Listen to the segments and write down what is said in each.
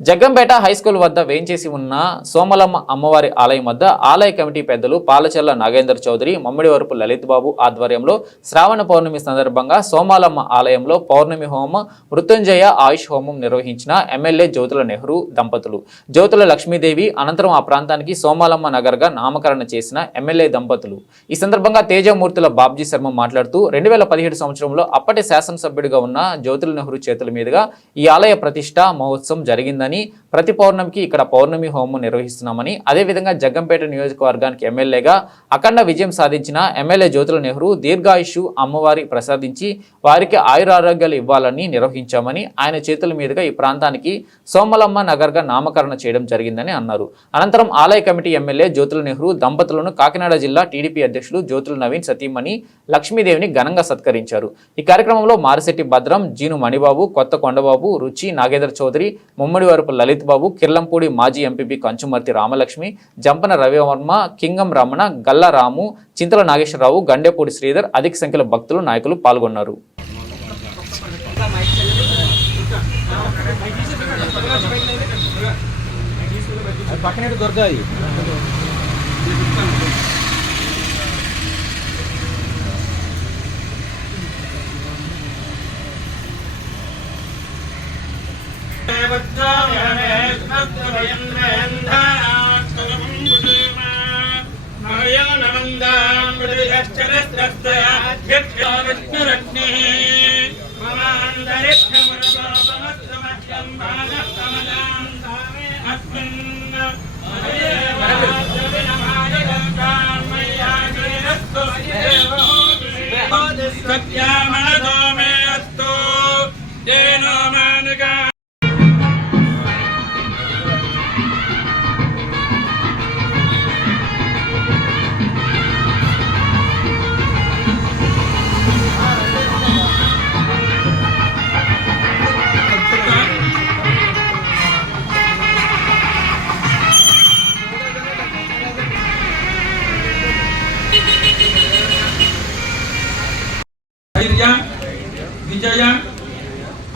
Jaggampeta high school వద్ద వేంచేసి ఉన్న సోమలమ్మ అమ్మవారి ఆలయం వద్ద ఆలయ కమిటీ పెద్దలు పాలచెల్ల నాగేందర్ చౌదరి, మమ్మిడివరపు లలిత్ బాబు ఆధ్వర్యంలో శ్రావణ పౌర్ణమి సందర్భంగా సోమలమ్మ ఆలయంలో పౌర్ణమి హోమం, మృత్యుంజయ ఆయుష్ హోమం నిర్వహించిన ఎమ్మెల్యే జ్యోతుల నెహ్రూ దంపతులు. జ్యోతుల లక్ష్మీదేవి అనంతరం ఆ ప్రాంతానికి సోమలమ్మ నగర్గా నామకరణ చేసిన ఎమ్మెల్యే దంపతులు. ఈ సందర్భంగా తేజమూర్తుల బాబ్జీ శర్మ మాట్లాడుతూ 2017 సంవత్సరంలో అప్పటి శాసనసభ్యుడిగా ఉన్న జ్యోతుల నెహ్రూ చేతుల మీదుగా ఈ ఆలయ ప్రతిష్ట మహోత్సవం జరిగిందని, ప్రతి పౌర్ణమికి ఇక్కడ పౌర్ణమి హోమం నిర్వహిస్తున్నామని, అదేవిధంగా జగ్గంపేట నియోజకవర్గానికి ఎమ్మెల్యేగా అఖండ విజయం సాధించిన ఎమ్మెల్యే జ్యోతుల నెహ్రూ దీర్ఘాయుషు అమ్మవారి ప్రసాదించి వారికి ఆయురారోగ్యాలు ఇవ్వాలని నిర్వహించామని, ఆయన చేతుల మీదుగా ఈ ప్రాంతానికి సోమలమ్మ నగర్గా నామకరణ చేయడం జరిగిందని అన్నారు. అనంతరం ఆలయ కమిటీ ఎమ్మెల్యే జ్యోతుల నెహ్రూ దంపతులను కాకినాడ జిల్లా టీడీపీ అధ్యక్షులు జ్యోతుల నవీన్ సతీమణి లక్ష్మీదేవిని ఘనంగా సత్కరించారు. ఈ కార్యక్రమంలో మారిశెట్టి భద్రం, జీను మణిబాబు, కొత్త కొండబాబు, రుచి నాగేంద్ర చౌదరి, ముమ్మడివరపు లలిత్ బాబు, కిర్లంపూడి మాజీ ఎంపీపీ కంచుమర్తి రామలక్ష్మి, జంపన రవివర్మ, కింగం రమణ, గల్లా రాము, చింతల నాగేశ్వరరావు, గండేపూడి శ్రీధర్, అధిక సంఖ్యలో భక్తులు, నాయకులు పాల్గొన్నారు. విజయ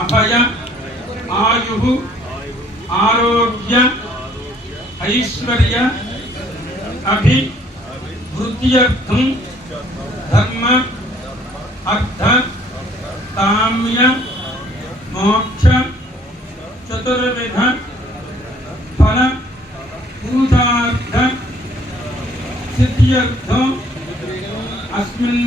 అభయ ఆయు ఆరోగ్య ఐశ్వర్య అభివృద్ధ్యర్థం ధర్మ అర్థ కామ్య మోక్ష చతుర్విధ ఫల పూజార్థ సిద్ధ్యర్థం అస్మిన్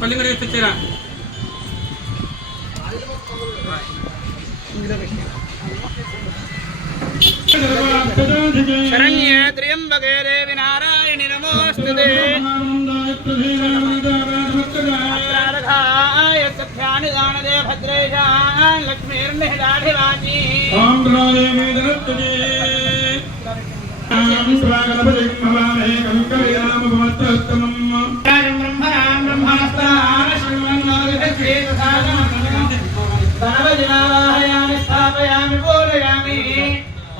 పల్లి తెచ్చారా శరణ్యే త్ర్యంబకే దేవి నారాయణి నమోస్తుతే అత్రారఘాయ సఖ్యాని దానదే భద్రేశాన్ లక్ష్మీర్నిహితాధివాజీ ఓం దేవి దరత్తుజే ఓం స్వాగతపదే భవామే కంకరియామ భవత్తమం బ్రహ్మణాం బ్రహ్మాస్త్రాన్ శృణ్వన్నోదిభే ధనవజనావాహయామి స్థాపయామి పూరయామి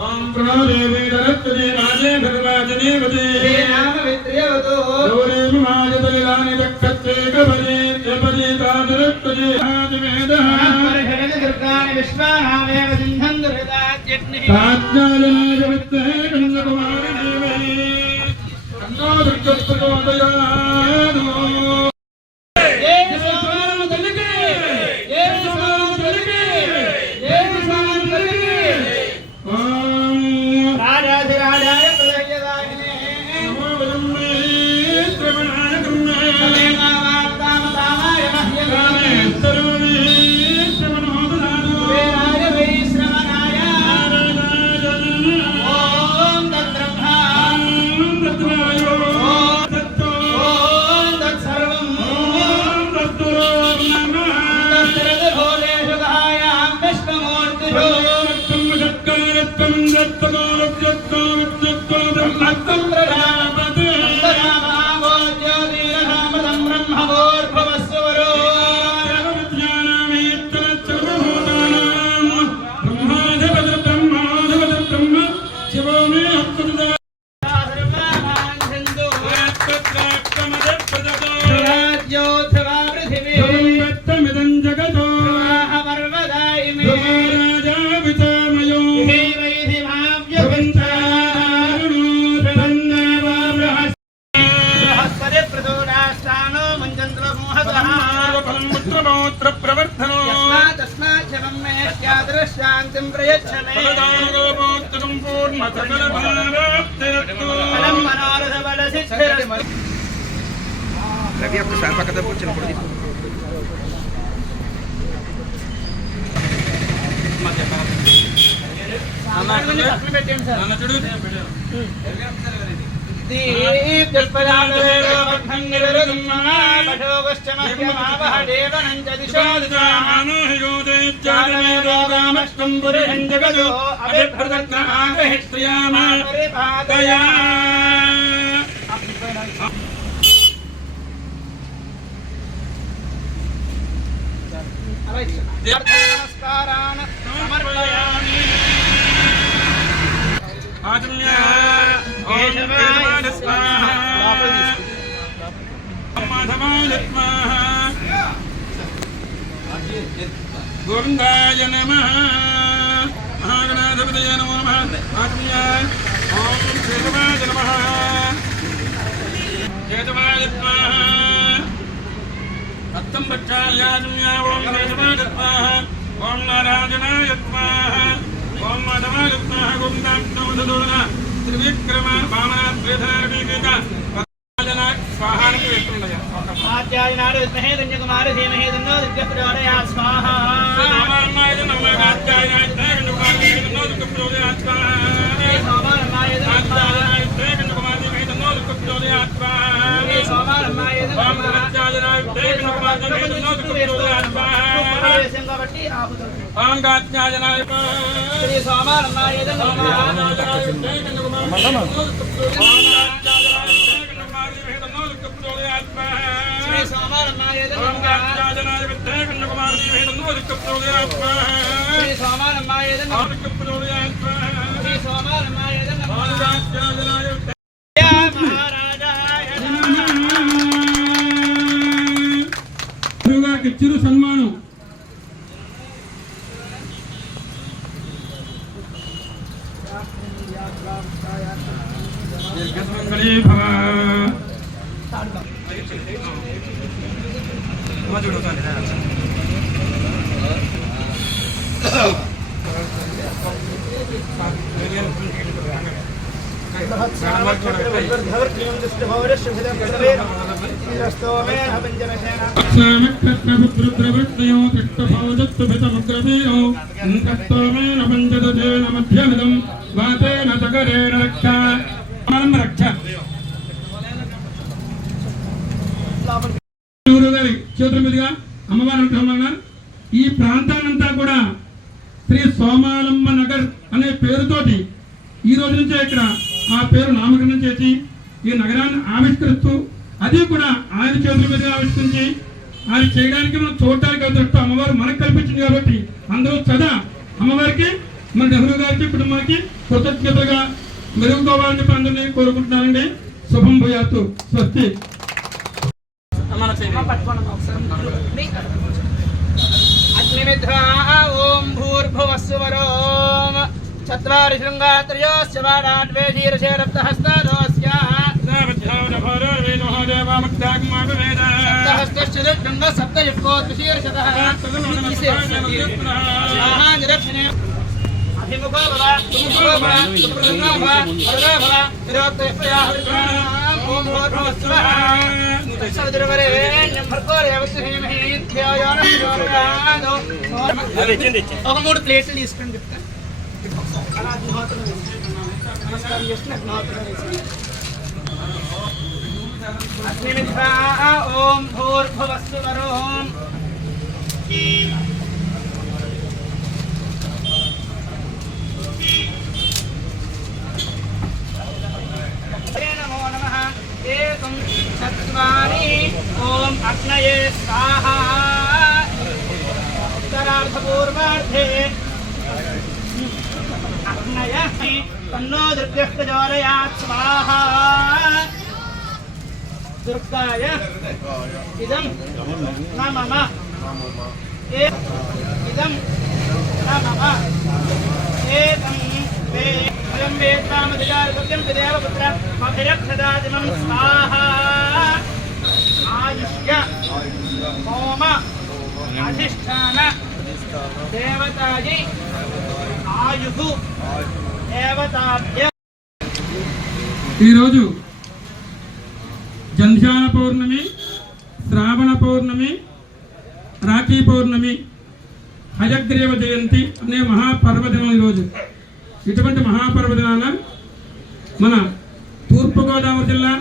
ఓం దేవి దరత్తుజే రాజే భగవాజనేవతే శ్రీరామ విత్రియవతు గౌరీం మాజతలిలాని దక్కత్తే కపదే త్యపదే తాదరత్తుజే ఆదివేదః పరిషద్ దుర్గాని విశ్వానామేవ సింధం దురితాజ్ఞి సాజ్ఞాయనే విత్తే కన్యకుమారి దేవే కన్నో దుర్గస్తోదయాదో రాజాధిరాజాయ ప్రదయ్యదాయినే తామతామాయ మహ్యగామే కుబేరాయ వైశ్రవణాయ ఓం తద్బ్రహ్మా ఓం తత్సర్వం తత్సరదభోజేషు గాయాం విష్ణుమూర్తిషు శాంతిం ప్రయచ్చమే మనోరథ బల సిద్ధిరస్తు रवि आपको साल पकड़ता पूछ चलो पड़ी నమస్కారాన్ సమర్పయామి ఆజమ్య ఓం కేశవాయ స్వాహా మాధవాయ స్వాహా గోవిందాయ నమః మహాగణాధిపతయ నమో నమః ఆజమ్య ఓం కేశవాయ నమః కేశవాయ స్వాహా అత్తం భక్షాయాజమ్య ఓం కేశవాయ స్వాహా ఓం నారాయణాయ స్వాహా ఓం మాధవాయ స్వాహా గోవిందాయ త్రివిక్రమ వామనాద్వేధారీక స్వాహానికి వేస్తున్నాయి ఆచార్యనాడు విద్మహే ధన్యకుమారి ధీమహే ధన్నో దివ్యప్రచోదయాత్ స్వాహా శ్రీరామాయ నమః ఆచార్యాయ ధన్యకుమారి ధన్నో దివ్యప్రచోదయాత్ స్వాహా శ్రీ సోమారమాయ ఆచార్యాయ ధన్యకుమారి ధన్నో దివ్యప్రచోదయాత్ స్వాహా శ్రీ సోమారమాయ ఓం ఆచార్యాయ ధన్యకుమారి ధన్నో దివ్యప్రచోదయాత్ స్వాహా ప్రవేశం కాబట్టి ఆపుతుంది ఓం ఆచార్యాయ శ్రీ సోమారమాయ శ్రీ సోమారమాయ శ్రీ సోమారమాయ శ్రీ సోమారమాయ మహారాజాయ చిరు సన్మానం చేతుల మీదుగా అమ్మవారి అనుగ్రహం. ఈ ప్రాంతానంతా కూడా శ్రీ సోమాలమ్మ నగర్ అనే పేరుతోటి ఈ రోజు నుంచే ఇక్కడ ఆ పేరు నామకరణం చేసి ఈ నగరాన్ని ఆవిష్కరిస్తూ అది కూడా ఆయన చేతుల మీదుగా ఆవిష్కరించి ఆయన చేయడానికి మనం చూడటానికి అవుతున్నట్టు అమ్మవారు మనకు కల్పించింది కాబట్టి అందరూ సదా అమ్మవారికి మన నెహ్రూ గారికి కుటుంబానికి కృతజ్ఞతగా మెరుగుకోవాలని చెప్పి అందరినీ కోరుకుంటున్నానండి. శుభం భూయాతు. స్వస్తి. అగ్నిమిత్రా ఓం భూర్భువస్సువరోం చత్వారి శృంగాత్రయోస్య వారాడ్వేధీరశే రక్తహస్తాదోస్య సప్తహస్తశ్చతుర్గంగ సప్తయుక్కోత్శీర్షతః నిరక్షణే అభిముఖో భవ సుముఖో భవ సుప్రసన్నో భవ వరదో భవ నిరోక్తయః ఓం భూర్భువస్సువః ఒక 3 ప్లేట్లు తీసుకుని చెప్తా. నమస్కారం చేస్తున్నా. ఓం భూర్భువస్సువరోం నమో నమః. ఏకం చత్వారి ఓం అగ్నయే స్వాహా. ఉత్తరార్ధపూర్వార్ధే అగ్నయ తన్నో దుర్గః ప్రచోదయాత్ స్వాహా. దుర్గాయ ఇదం నమః. ఇదం నమః. ఏకం వయం వేదామధికారకృత్యం దేవపుత్ర మభిరక్షదాదిమం స్వాహా. ఆయుష్య హోమ అధిష్టాన దేవతాయి ఆయుః దేవతాభ్య. ఈరోజు జంధ్యాల పౌర్ణమి, శ్రావణ పౌర్ణమి, రాఖీ పౌర్ణమి, హయగ్రీవ జయంతి అనే మహాపర్వదినం. ఈరోజు ఇటువంటి మహాపర్వదినాన మన తూర్పుగోదావరి జిల్లా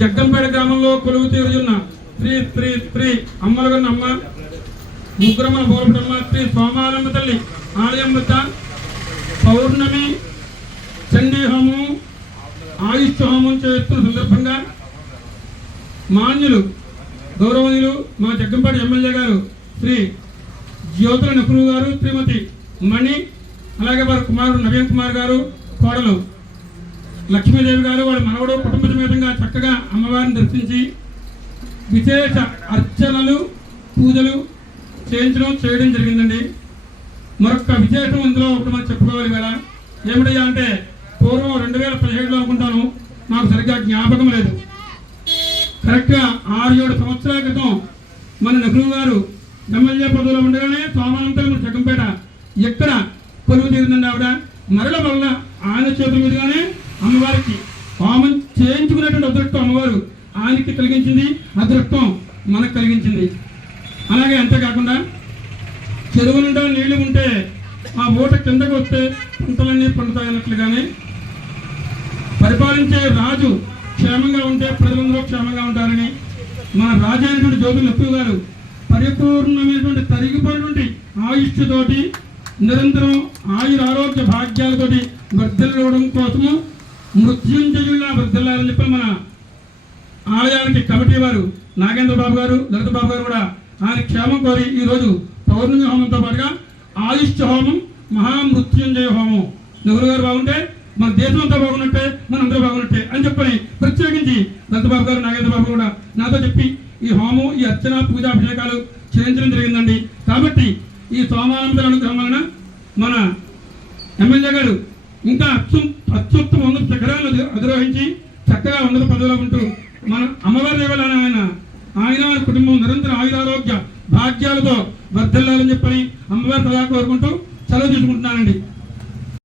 జగ్గంపేట గ్రామంలో కొలువు తీరుచున్న శ్రీ శ్రీ శ్రీ అమ్మలగన్న అమ్మ ముగ్గురమ్మ బోరపుడమ్మ శ్రీ సోమాలమ్మ తల్లి ఆలయం వద్ద పౌర్ణమి చండీ హోమం, ఆయుష్ హోమం చేస్తున్న సందర్భంగా మాన్యులు గౌరవనీయులు మా జగ్గంపేట ఎమ్మెల్యే గారు శ్రీ జ్యోతుల నెహ్రూ గారు, శ్రీమతి మణి, అలాగే వారి కుమారుడు నవీన్ కుమార్ గారు, కోడలు లక్ష్మీదేవి గారు, వాళ్ళ మనవడు కుటుంబ సమేతంగా చక్కగా అమ్మవారిని దర్శించి విశేష అర్చనలు, పూజలు చేయడం జరిగిందండి. మరొక విశేషం ఇందులో ఒకటి మనం చెప్పుకోవాలి కదా. ఏమిటయ్యా అంటే పూర్వం 2017లో అనుకుంటాను, నాకు సరిగ్గా జ్ఞాపకం లేదు, కరెక్ట్గా 6-7 సంవత్సరాల క్రితం మన నెహ్రూ గారు ఎమ్మెల్యే పదవిలో ఉండగానే సోమాలంతో మన జగ్గంపేట ఎక్కడ కొలువు తీరిందండి ఆవిడ. మరల వల్ల ఆయన చేతుల మీదుగానే అమ్మవారికి హోమం చేయించుకునేటువంటి అదృష్టం అమ్మవారు ఆయనకి కలిగించింది, అదృష్టం మనకు కలిగించింది. అలాగే అంతేకాకుండా చెరువు నిండా నీళ్లు ఉంటే ఆ ఓట కిందకు వస్తే పంటలన్నీ పండుతాయన్నట్లుగానే పరిపాలించే రాజు క్షేమంగా ఉంటే ప్రజలందరూ క్షేమంగా ఉంటారని మన రాజు అయినటువంటి జ్యోతుల నెహ్రూ గారు పరిపూర్ణమైనటువంటి తరిగిపోయినటువంటి ఆయుష్తోటి నిరంతరం ఆయురారోగ్య భాగ్యాలతోటి వర్ధిల్లడం కోసము మృత్యుంజయుల్లా వర్ధిల్లాలని చెప్పి మన ఆలయానికి కమిటీ వారు నాగేంద్ర బాబు గారు, లలిత బాబు గారు కూడా ఆయన క్షేమం కోరి ఈరోజు పౌర్ణమి హోమంతో పాటుగా ఆయుష్ హోమం, మహామృత్యుంజయ హోమం. నెహ్రూ గారు బాగుంటే మన దేశం అంతా బాగున్నట్టే, మన అందరూ బాగున్నట్టే అని చెప్పని ప్రత్యేకించి లలిత బాబు గారు, నాగేంద్ర బాబు కూడా నాతో చెప్పి ఈ హోమం, ఈ అర్చన, పూజా, అభిషేకాలు చేయించడం జరిగిందండి. కాబట్టి ఈ సోమానంద అనుగ్రహం వలన మన ఎమ్మెల్యే గారు ఇంకా అత్యుత్తమ 100 శిఖరాలు అధిరోహించి చక్కగా ఉన్నత పదవిలో ఉంటూ మన అమ్మవారి దేవాలయం ఆయన కుటుంబం నిరంతర ఆయురారోగ్య భాగ్యాలతో వర్ధిల్లాలని చెప్పని అమ్మవారి సదా కోరుకుంటూ సెలవు తీసుకుంటున్నానండి.